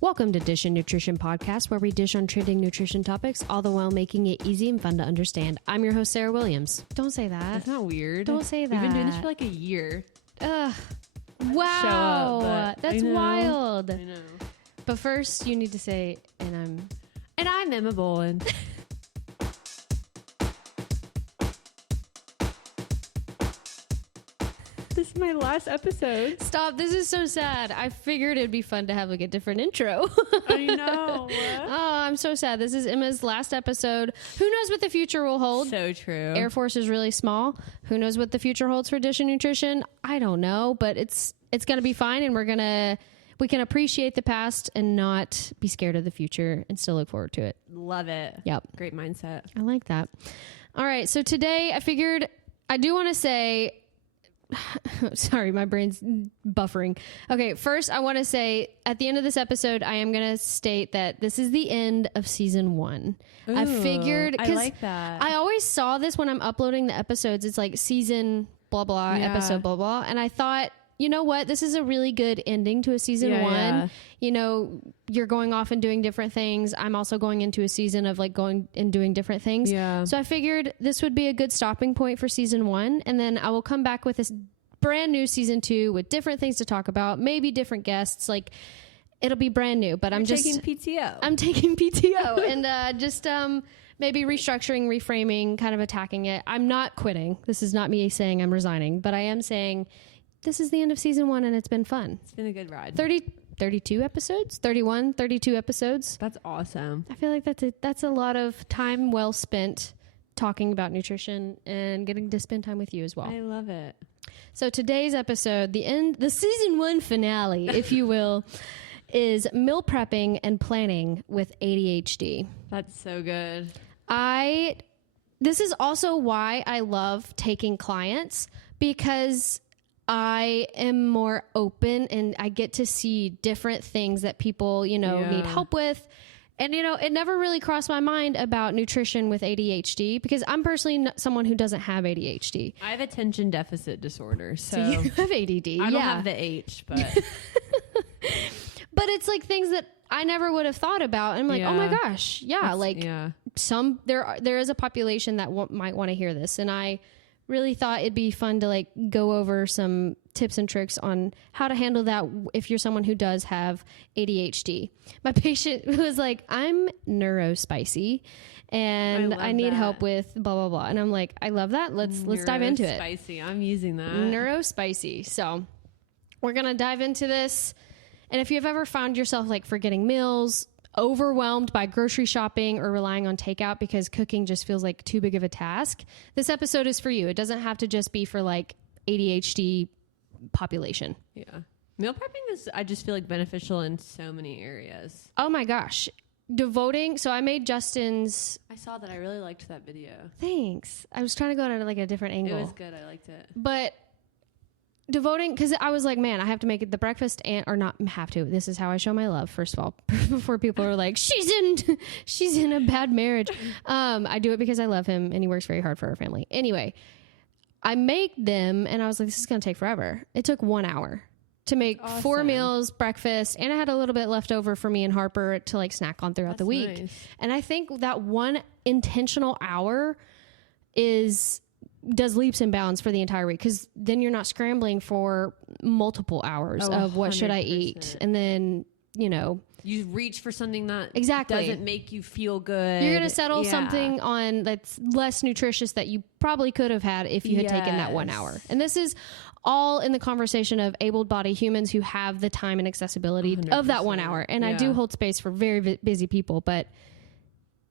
Welcome to Dishin Nutrition Podcast, where we dish on trending nutrition topics, all the while making it easy and fun to understand. I'm your host, Sarah Williams. Don't say that. That's not weird. Don't say that. We've been doing this for like a year. Ugh. Show Wow. up, That's wild. I know. But first, you need to say, and I'm Emma Bolin. This is my last episode. Stop. This is so sad. I figured it'd be fun to have like a different intro. I know. Oh, I'm so sad. This is Emma's last episode. Who knows what the future will hold? So true. Air Force is really small. Who knows what the future holds for Dishin Nutrition? I don't know, but it's going to be fine, and we can appreciate the past and not be scared of the future and still look forward to it. Love it. Yep. Great mindset. I like that. All right. So today I figured I do want to say, sorry, my brain's buffering. Okay. First, I want to say at the end of this episode, I am going to state that this is the end of season 1. Ooh, I figured, I like that. I always saw this when I'm uploading the episodes. It's like season blah, blah, episode blah, blah. And I thought, you know what? This is a really good ending to a season 1. Yeah. You know, you're going off and doing different things. I'm also going into a season of like going and doing different things. Yeah. So I figured this would be a good stopping point for season 1. And then I will come back with this brand new season 2 with different things to talk about, maybe different guests. Like it'll be brand new, but I'm taking PTO. I'm taking PTO and just maybe restructuring, reframing, kind of attacking it. I'm not quitting. This is not me saying I'm resigning, but I am saying this is the end of season 1 and it's been fun. It's been a good ride. 32 episodes, 31, 32 episodes. That's awesome. I feel like that's a lot of time well spent talking about nutrition and getting to spend time with you as well. I love it. So today's episode, the season 1 finale, if you will, is meal prepping and planning with ADHD. That's so good. This is also why I love taking clients, because I am more open and I get to see different things that people, need help with. And, it never really crossed my mind about nutrition with ADHD, because I'm personally someone who doesn't have ADHD. I have attention deficit disorder. So you have ADD. I don't have the H, but. But it's like things that I never would have thought about. And I'm like, oh my gosh. Yeah. There is a population that might want to hear this. And I really thought it'd be fun to like go over some tips and tricks on how to handle that if you're someone who does have ADHD. My patient was like, I'm neurospicy and I need help with blah, blah, blah. And I'm like, I love that. Let's dive into it. Neurospicy. I'm using that. Neurospicy. So we're going to dive into this. And if you've ever found yourself like forgetting meals, overwhelmed by grocery shopping, or relying on takeout because cooking just feels like too big of a task, this episode is for you. It doesn't have to just be for like ADHD population. Yeah. Meal prepping is, I just feel like, beneficial in so many areas. Oh my gosh. So I made Justin's. I saw that. I really liked that video. Thanks. I was trying to go at like a different angle. It was good. I liked it. But because I was like, man, I have to make it the breakfast or not have to. This is how I show my love, first of all, before people are like, she's in a bad marriage. I do it because I love him and he works very hard for our family. Anyway, I make them and I was like, this is going to take forever. It took 1 hour to make 4 meals, breakfast, and I had a little bit left over for me and Harper to like snack on throughout the week. Nice. And I think that one intentional hour does leaps and bounds for the entire week, because then you're not scrambling for multiple hours of what 100%. Should I eat, and then you reach for something that exactly doesn't make you feel good. You're going to settle something on that's less nutritious that you probably could have had if you had taken that 1 hour. And this is all in the conversation of able-bodied humans who have the time and accessibility 100%. Of that 1 hour. And I do hold space for very busy people, but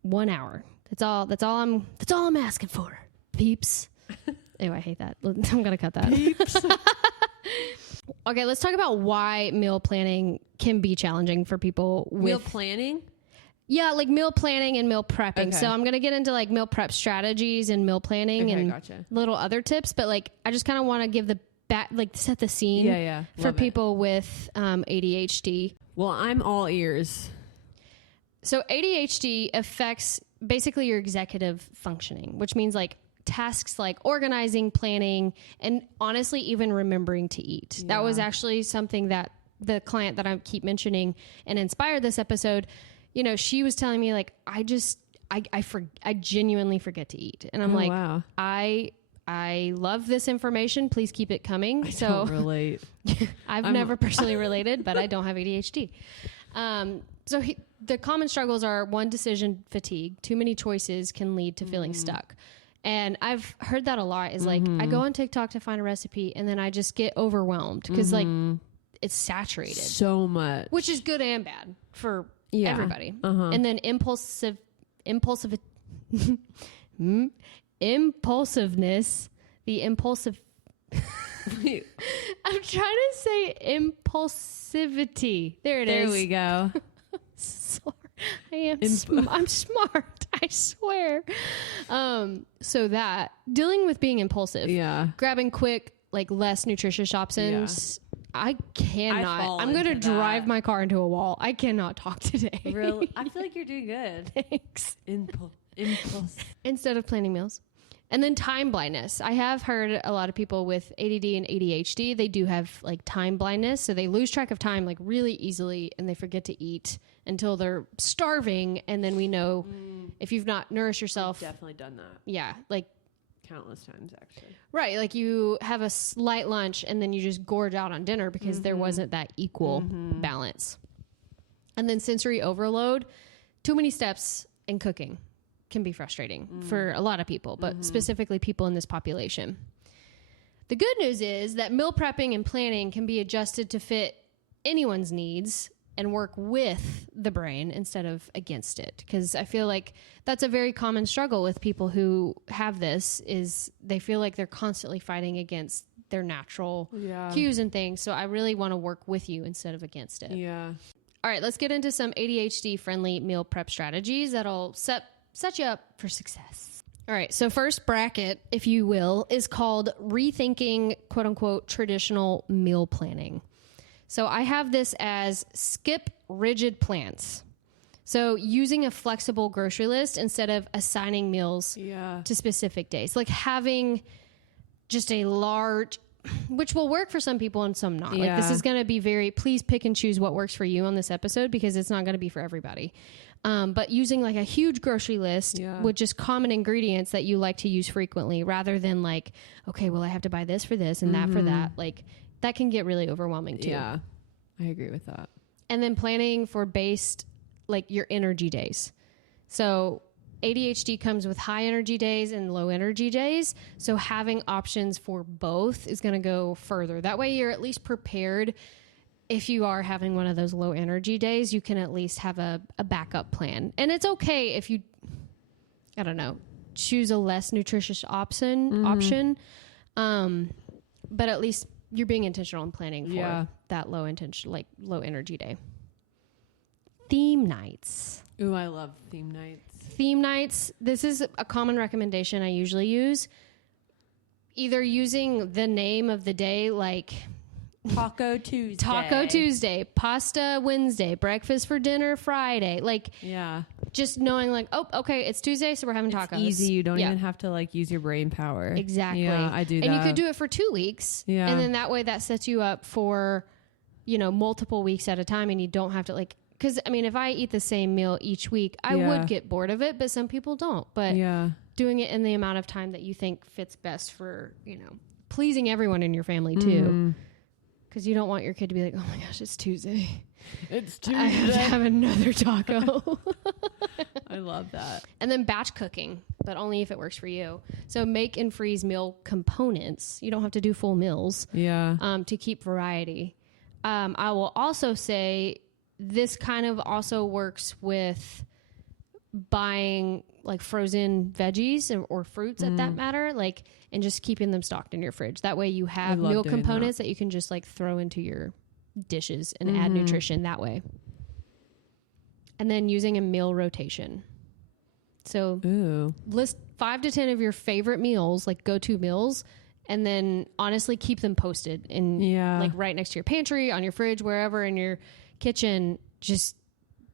1 hour. That's all I'm asking for, peeps. Oh, I hate that. I'm going to cut that. Okay, let's talk about why meal planning can be challenging for people with... Meal planning? Yeah, like meal planning and meal prepping. Okay. So I'm going to get into like meal prep strategies and meal planning and little other tips. But like, I just kind of want to give set the scene for people with ADHD. Well, I'm all ears. So ADHD affects basically your executive functioning, which means like tasks like organizing, planning, and honestly, even remembering to eat. Yeah. That was actually something that the client that I keep mentioning and inspired this episode, you know, she was telling me like, I genuinely forget to eat. And I'm like, wow. I love this information. Please keep it coming. I don't relate. I've never personally related, but I don't have ADHD. So the common struggles are, one, decision fatigue. Too many choices can lead to feeling stuck. And I've heard that a lot is like, I go on TikTok to find a recipe and then I just get overwhelmed because like it's saturated so much, which is good and bad for everybody. And then impulsiveness, the impulsive. Wait. I'm trying to say impulsivity. There it is. There we go. Sorry. I'm smart. I swear. So that dealing with being impulsive, grabbing quick, like less nutritious options. I cannot. I'm going to drive my car into a wall. I cannot talk today. Really? I feel like you're doing good. Thanks. Impulse. Instead of planning meals. And then time blindness. I have heard a lot of people with ADD and ADHD, they do have like time blindness. So they lose track of time like really easily and they forget to eat until they're starving. And then we know if you've not nourished yourself. I've definitely done that. Yeah. Like countless times actually. Right. Like you have a light lunch and then you just gorge out on dinner because there wasn't that equal balance. And then sensory overload, too many steps in cooking can be frustrating for a lot of people, but specifically people in this population. The good news is that meal prepping and planning can be adjusted to fit anyone's needs and work with the brain instead of against it. Because I feel like that's a very common struggle with people who have this is they feel like they're constantly fighting against their natural cues and things. So I really want to work with you instead of against it. Yeah. All right, let's get into some ADHD friendly meal prep strategies that'll set you up for success. All right. So first bracket, if you will, is called rethinking quote unquote traditional meal planning. So I have this as skip rigid plans. So using a flexible grocery list instead of assigning meals to specific days, like having just a large, which will work for some people and some not. Like this is going to be please pick and choose what works for you on this episode because it's not going to be for everybody. But using like a huge grocery list with just common ingredients that you like to use frequently rather than like, okay, well, I have to buy this for this and that for that. Like that can get really overwhelming too. Yeah, I agree with that. And then planning for like your energy days. So ADHD comes with high energy days and low energy days. So having options for both is going to go further. That way you're at least prepared. If you are having one of those low energy days, you can at least have a backup plan. And it's okay if you, I don't know, choose a less nutritious option. But at least you're being intentional in planning for that low energy day. Theme nights. Ooh, I love theme nights. Theme nights. This is a common recommendation I usually use. Either using the name of the day, like Taco Tuesday, Pasta Wednesday, breakfast for dinner Friday. Like, just knowing like, oh, okay, it's Tuesday, so we're having tacos. It's easy. You don't even have to like use your brain power. Exactly. Yeah, I do that. And you could do it for 2 weeks. Yeah. And then that way that sets you up for, multiple weeks at a time and you don't have to like, because I mean, if I eat the same meal each week, I would get bored of it, but some people don't. But doing it in the amount of time that you think fits best for, pleasing everyone in your family too. Because you don't want your kid to be like, oh my gosh, it's Tuesday. It's Tuesday. I have to have another taco. I love that. And then batch cooking, but only if it works for you. So make and freeze meal components. You don't have to do full meals. To keep variety. I will also say this kind of also works with buying like frozen veggies or fruits at that matter, like, and just keeping them stocked in your fridge. That way you have meal components that you can just like throw into your dishes and add nutrition that way. And then using a meal rotation. So list 5 to 10 of your favorite meals, like go-to meals, and then honestly keep them posted in like right next to your pantry, on your fridge, wherever in your kitchen, just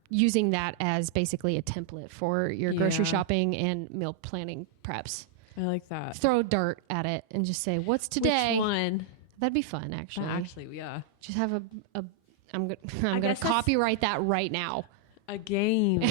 using that as basically a template for your grocery shopping and meal planning preps. I like that. Throw dirt at it and just say, what's today? Which one? That'd be fun, actually. Actually, Just have I'm going to copyright that right now. A game.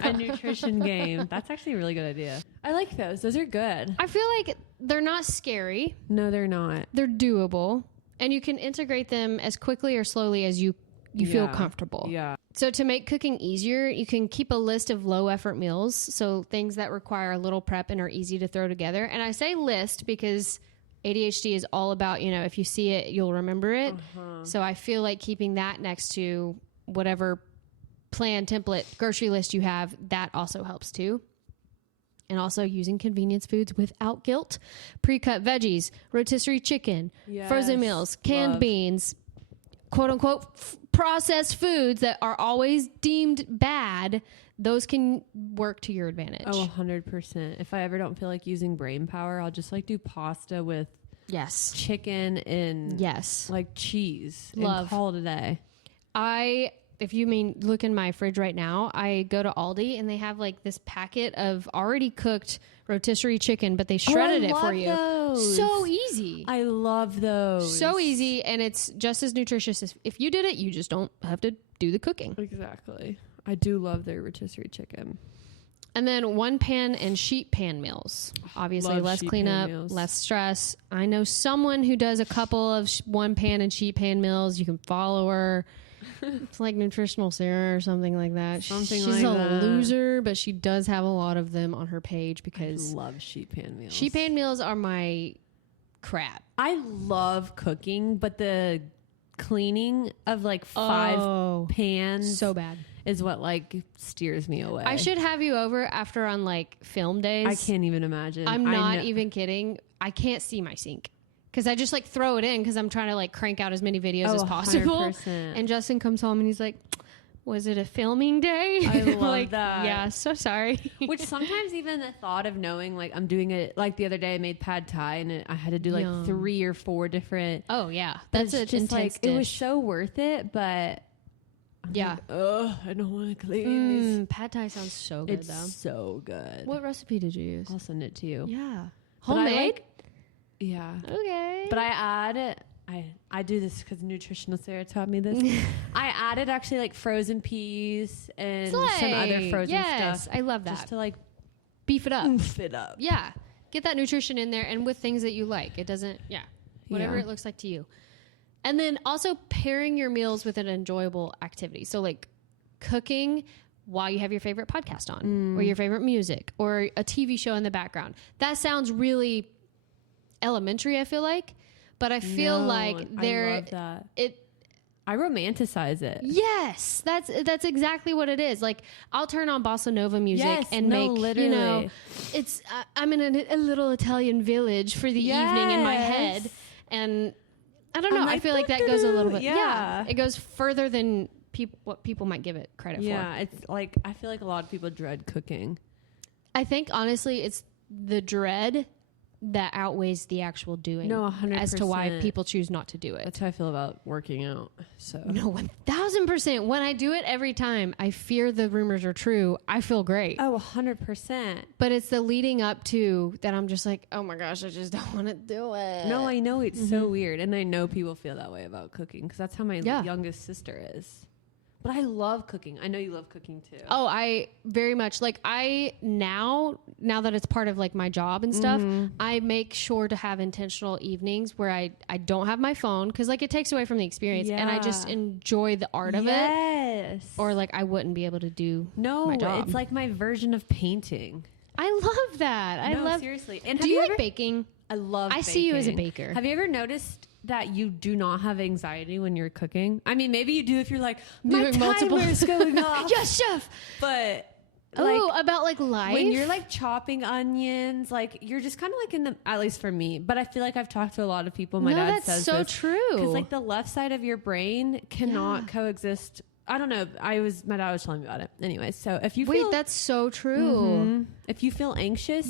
A nutrition game. That's actually a really good idea. I like those. Those are good. I feel like they're not scary. No, they're not. They're doable. And you can integrate them as quickly or slowly as you feel comfortable. Yeah. So to make cooking easier, you can keep a list of low effort meals. So things that require a little prep and are easy to throw together. And I say list because ADHD is all about, if you see it, you'll remember it. So I feel like keeping that next to whatever plan, template, grocery list you have, that also helps too. And also using convenience foods without guilt. Pre-cut veggies, rotisserie chicken, frozen meals, canned beans, quote unquote processed foods that are always deemed bad. Those can work to your advantage. Oh, 100%. If I ever don't feel like using brain power, I'll just like do pasta with chicken and like cheese. Love. And call it a day. If you mean look in my fridge right now, I go to Aldi and they have like this packet of already cooked rotisserie chicken, but they shredded it for you. Those. So easy. I love those. So easy, and it's just as nutritious as if you did it. You just don't have to do the cooking. Exactly. I do love their rotisserie chicken. And then one pan and sheet pan meals. Obviously, Love less sheet cleanup, pan meals. less stress. I know someone who does a couple of one pan and sheet pan meals. You can follow her. It's like Nutritional Sarah or something like that. She's like a that. loser, but she does have a lot of them on her page because I love sheet pan meals. sheet pan meals are my crap. I love cooking, but the cleaning of like 5 pans So bad. is what like steers me away. I should have you over after on like film days. I can't even imagine. I'm not even kidding. I can't see my sink. Because I just like throw it in because I'm trying to like crank out as many videos as possible. 100%. And Justin comes home and he's like, was it a filming day? I love like, that. Yeah, so sorry. Which sometimes even the thought of knowing like I'm doing it, like the other day I made pad thai and I had to do like Yum. 3 or 4 different. Oh yeah, that's it's just like intense it was dish. so worth it, but I'm Yeah. like, oh, I don't want to clean these. Pad thai sounds so good It's though. so good. What recipe did you use? I'll send it to you. Yeah, But I homemade. like- yeah. Okay, But I add, I do this because nutritional Sarah taught me this. I added actually like frozen peas and some other frozen yes, stuff. I love that. Just to like Beef it up. oomph it up. Yeah, get that nutrition in there and with things that you like. It doesn't, whatever Yeah. it looks like to you. And then also pairing your meals with an enjoyable activity. So like cooking while you have your favorite podcast on or your favorite music or a TV show in the background. That sounds really elementary, I feel like, but I feel like I love that. I romanticize it. Yes, that's exactly what it is. Like I'll turn on bossa nova music literally. It's I'm in a little Italian village for the evening in my head, and I don't know. I'm I like, feel like that goes a little bit. yeah. It goes further than what people might give it credit for. Yeah, it's like I feel like a lot of people dread cooking. I think honestly, it's the dread that outweighs the actual doing. No, 100%. As to why people choose not to do it. That's how I feel about working out. So No, 1,000%. When I do it every time, I fear the rumors are true. I feel great. Oh, 100%. But it's the leading up to that I'm just like, oh my gosh, I just don't want to do it. No, I know it's so weird. And I know people feel that way about cooking because that's how my youngest sister is. But I love cooking. I know you love cooking too. Oh, I very much like now that it's part of like my job and stuff, I make sure to have intentional evenings where I don't have my phone because like it takes away from the experience and I just enjoy the art of it. Or like I wouldn't be able to do my job. It's like my version of painting. I love that. I love seriously. And do you like baking? I love I see you as a baker. Have you ever noticed that you do not have anxiety when you're cooking? I mean, maybe you do if you're like, my timer's going off. Yes, chef. But about like life? when you're like chopping onions, like you're just kind of like in the, at least for me, but I feel like I've talked to a lot of people. My dad says so this, true. because like the left side of your brain cannot coexist. I don't know. My dad was telling me about it. Anyway, so if you feel, that's so true. if you feel anxious,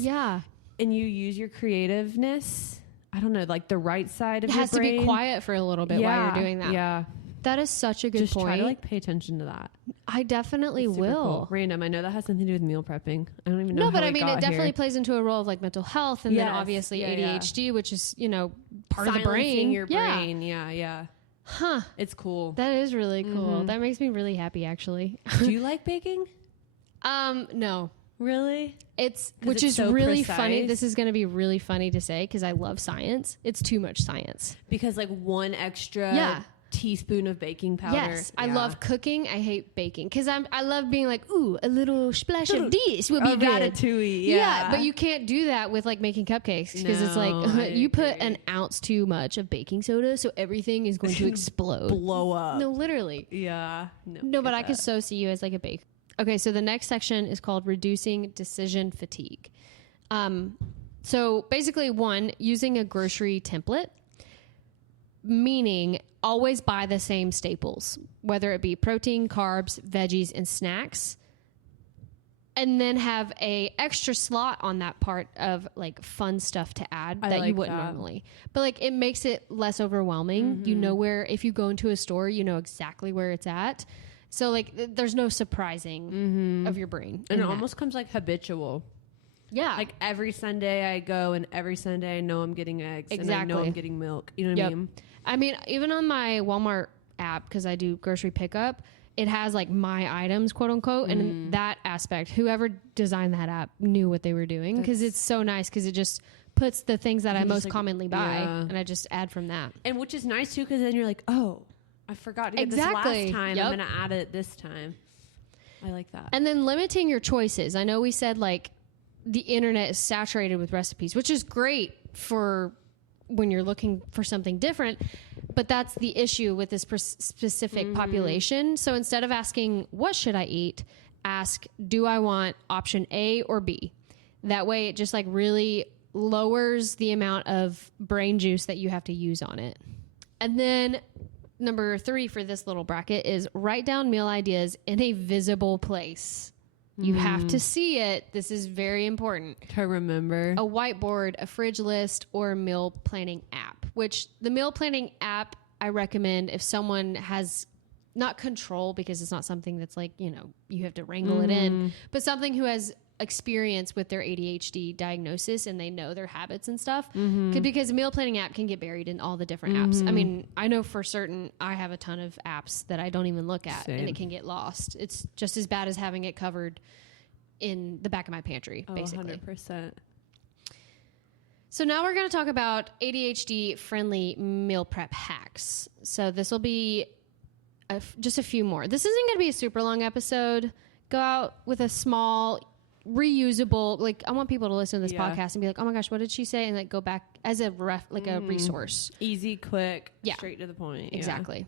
and you use your creativeness, I don't know, like the right side of It your has brain. to be quiet for a little bit while you're doing that. Yeah. That is such a good Just point. try to like pay attention to that. I definitely It's super will. cool. Random. I know that has something to do with meal prepping. I don't even know. No, but how I mean, it got definitely here. plays into a role of like mental health and then Yes. obviously Yeah, ADHD, which is, part of the Silencing brain. your brain. Yeah. Huh. It's cool. That is really cool. That makes me really happy, actually. Do you like baking? No. Really? Which is so really funny. This is going to be really funny to say because I love science. It's too much science. Because like one extra teaspoon of baking powder. Yes. I love cooking. I hate baking because I love being like, ooh, a little splash of this would be good. Ratatouille. Yeah. But you can't do that with like making cupcakes because it's like you put an ounce too much of baking soda, so everything is going to explode. Blow up. No, literally. Yeah. No, but I could so see you as like a baker. Okay, so the next section is called reducing decision fatigue. So basically, one, using a grocery template, meaning always buy the same staples, whether it be protein, carbs, veggies, and snacks, and then have a extra slot on that part of like fun stuff to add that you wouldn't normally. But like it makes it less overwhelming. You know where, if you go into a store, you know exactly where it's at. So, like, there's no surprising of your brain. And it almost comes, like, habitual. Yeah. Like, every Sunday I go, and every Sunday I know I'm getting eggs. Exactly. And I know I'm getting milk. You know what I mean? I mean, even on my Walmart app, because I do grocery pickup, it has, like, my items, quote unquote. And in that aspect, whoever designed that app knew what they were doing. Because it's so nice, because it just puts the things that I most commonly buy, and I just add from that. And which is nice, too, because then you're like, oh, I forgot to get this last time. I'm going to add it this time. I like that. And then limiting your choices. I know we said like the internet is saturated with recipes, which is great for when you're looking for something different. But that's the issue with this specific population. So instead of asking, what should I eat? Ask, do I want option A or B? That way it just like really lowers the amount of brain juice that you have to use on it. And then number 3 for this little bracket is write down meal ideas in a visible place. You have to see it. This is very important. To remember. A whiteboard, a fridge list, or a meal planning app, which the meal planning app I recommend if someone has not control, because it's not something that's like, you know, you have to wrangle it in, but something who has experience with their ADHD diagnosis and they know their habits and stuff, because a meal planning app can get buried in all the different apps. I mean, I know for certain I have a ton of apps that I don't even look at. Same. And it can get lost. It's just as bad as having it covered in the back of my pantry, basically. 100%. So now we're going to talk about ADHD friendly meal prep hacks. So this will be just a few more. This isn't going to be a super long episode. Go out with a small reusable, like I want people to listen to this podcast and be like, oh my gosh, what did she say? And like go back as a a resource. Easy, quick, straight to the point. Exactly.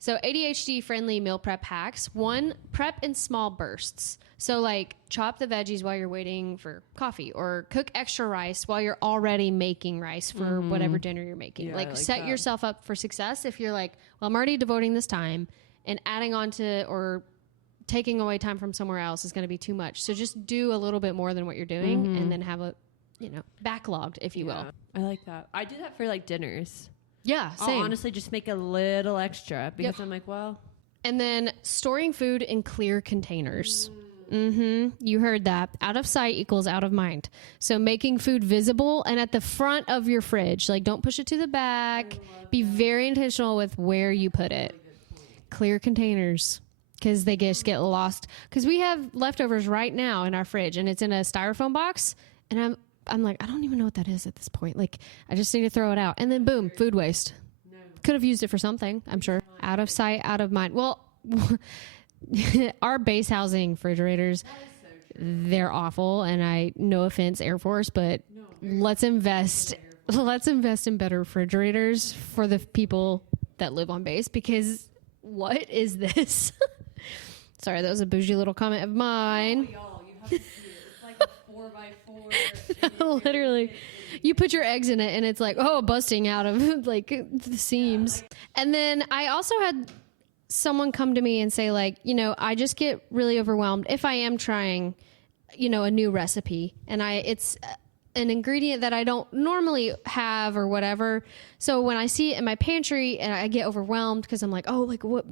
So ADHD friendly meal prep hacks. 1, prep in small bursts. So like chop the veggies while you're waiting for coffee, or cook extra rice while you're already making rice for whatever dinner you're making. Like set yourself up for success if you're like, well, I'm already devoting this time, and adding on to or taking away time from somewhere else is going to be too much. So just do a little bit more than what you're doing, and then have a, backlogged, if you will. I like that. I do that for like dinners. Yeah, same. I'll honestly just make a little extra because I'm like, well. And then storing food in clear containers. You heard that. Out of sight equals out of mind. So making food visible and at the front of your fridge. Like don't push it to the back. Be very intentional with where you put it. Clear containers. Because they just get lost. Because we have leftovers right now in our fridge, and it's in a styrofoam box. And I'm like, I don't even know what that is at this point. Like, I just need to throw it out. And then boom, food waste. Could have used it for something, I'm sure. Out of sight, out of mind. Well, our base housing refrigerators, they're awful. And no offense, Air Force, but let's invest in better refrigerators for the people that live on base, because what is this? Sorry, that was a bougie little comment of mine. Oh, y'all, you have to see it. It's like a 4x4. Literally. You put your eggs in it and it's like, busting out of like the seams. And then I also had someone come to me and say like, I just get really overwhelmed if I am trying, a new recipe, and it's an ingredient that I don't normally have or whatever. So when I see it in my pantry and I get overwhelmed because I'm like, what?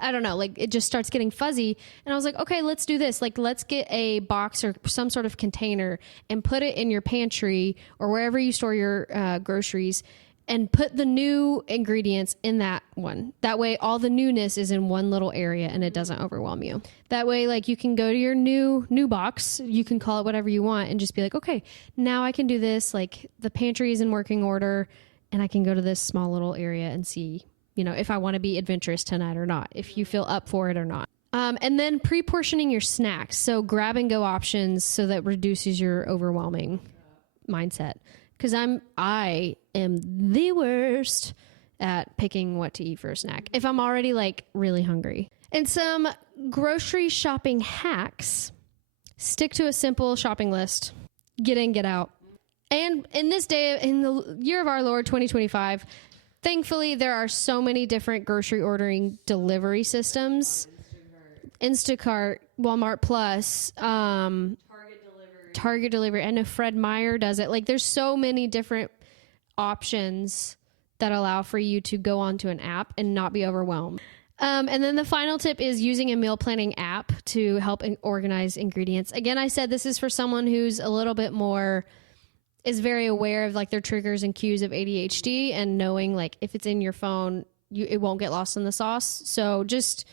I don't know, like it just starts getting fuzzy. And I was like, okay, let's do this. Like, let's get a box or some sort of container and put it in your pantry or wherever you store your groceries. and put the new ingredients in that one. That way all the newness is in one little area and it doesn't overwhelm you. That way, like, you can go to your new box, you can call it whatever you want, and just be like, okay, now I can do this. Like, the pantry is in working order and I can go to this small little area and see, you know, if I want to be adventurous tonight or not, if you feel up for it or not. And then pre-portioning your snacks. So grab and go options so that reduces your overwhelming mindset. Because I am the worst at picking what to eat for a snack if I'm already like really hungry. And some grocery shopping hacks: stick to a simple shopping list, get in, get out. And in this day, in the year of our Lord 2025, thankfully there are so many different grocery ordering delivery systems. Instacart, Walmart Plus, Target Delivery. I know Fred Meyer does it. Like, there's so many different options that allow for you to go onto an app and not be overwhelmed. And then the final tip is using a meal planning app to help organize ingredients. Again, I said this is for someone who's a little bit more, is very aware of like their triggers and cues of ADHD, and knowing like if it's in your phone, it won't get lost in the sauce. So just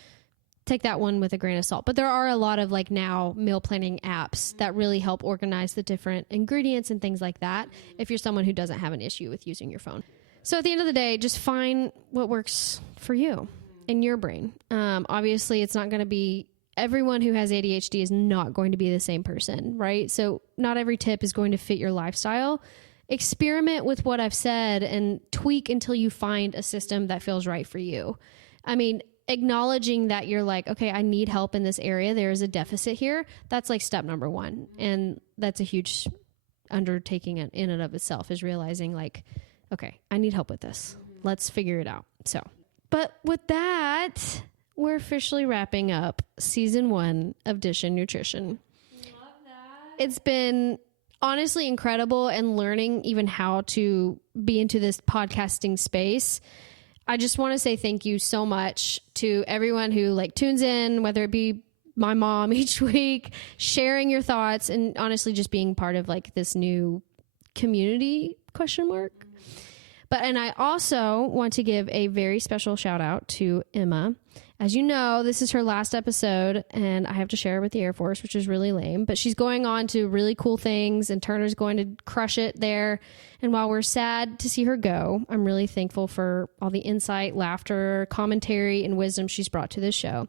take that one with a grain of salt. But there are a lot of like now meal planning apps that really help organize the different ingredients and things like that if you're someone who doesn't have an issue with using your phone. So at the end of the day, just find what works for you in your brain. Obviously, it's not going to be, everyone who has ADHD is not going to be the same person, right? So not every tip is going to fit your lifestyle. Experiment with what I've said and tweak until you find a system that feels right for you. I mean, acknowledging that you're like, okay, I need help in this area. There is a deficit here. That's like step number one. And that's a huge undertaking in and of itself, is realizing like, okay, I need help with this. Let's figure it out. So, but with that, we're officially wrapping up season 1 of Dishin Nutrition. Love that. It's been honestly incredible, and learning even how to be into this podcasting space. I just want to say thank you so much to everyone who like tunes in, whether it be my mom each week, sharing your thoughts, and honestly just being part of like this new community ? But, and I also want to give a very special shout out to Emma. As you know, this is her last episode, and I have to share it with the Air Force, which is really lame, but she's going on to really cool things, and Turner's going to crush it there. And while we're sad to see her go, I'm really thankful for all the insight, laughter, commentary, and wisdom she's brought to this show.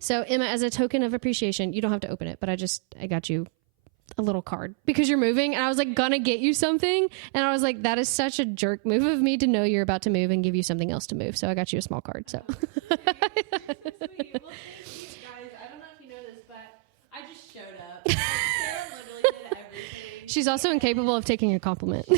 So Emma, as a token of appreciation, you don't have to open it, but I got you a little card because you're moving, and I was like gonna get you something, and I was like, that is such a jerk move of me to know you're about to move and give you something else to move. So I got you a small card. So sweet. Well, thank you guys. I don't know if you know this, but I just showed up. Sarah literally did everything. She's also incapable of taking a compliment. She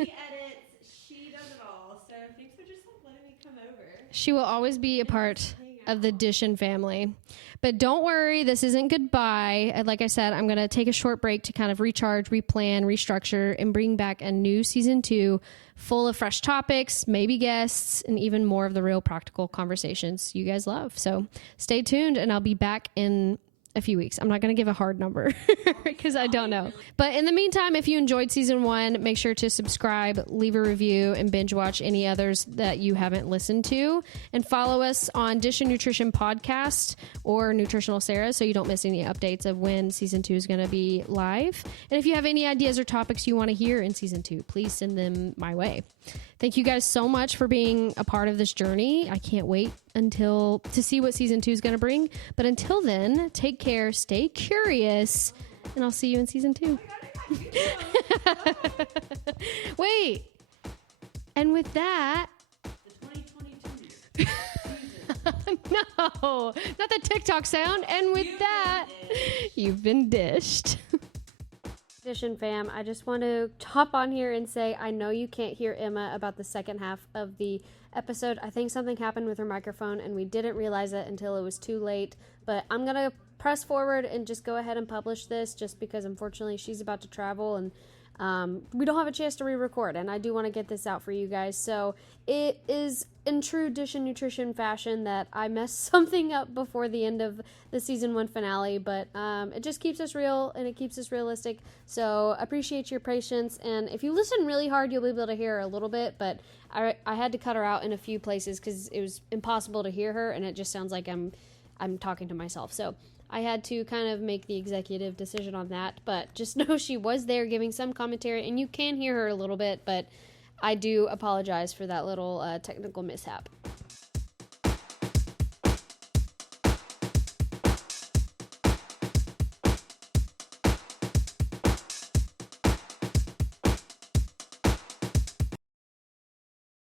edits, she does it all. So thanks for just like letting me come over. She will always be a part of the Dishin family. But don't worry, this isn't goodbye. Like I said, I'm going to take a short break to kind of recharge, replan, restructure, and bring back a new season 2 full of fresh topics, maybe guests, and even more of the real practical conversations you guys love. So stay tuned, and I'll be back in a few weeks. I'm not going to give a hard number because I don't know. But in the meantime, if you enjoyed season 1, make sure to subscribe, leave a review, and binge watch any others that you haven't listened to. And follow us on Dishin Nutrition Podcast or Nutritional Sarah so you don't miss any updates of when season 2 is going to be live. And if you have any ideas or topics you want to hear in season 2, please send them my way. Thank you guys so much for being a part of this journey. I can't wait to see what season 2 is going to bring. But until then, take care, stay curious, and I'll see you in season 2. Wait. And with that, the 2022 no, not the TikTok sound. And with that, you've been dished. Dishin fam, I just want to hop on here and say I know you can't hear Emma about the second half of the episode. I think something happened with her microphone and we didn't realize it until it was too late. But I'm going to press forward and just go ahead and publish this just because unfortunately she's about to travel and we don't have a chance to re-record, and I do want to get this out for you guys. So it is in true Dishin Nutrition fashion that I messed something up before the end of the season 1 finale, but it just keeps us real and it keeps us realistic. So appreciate your patience, and if you listen really hard, you'll be able to hear her a little bit, but I had to cut her out in a few places because it was impossible to hear her, and it just sounds like I'm talking to myself. So I had to kind of make the executive decision on that, but just know she was there giving some commentary, and you can hear her a little bit, but I do apologize for that little technical mishap.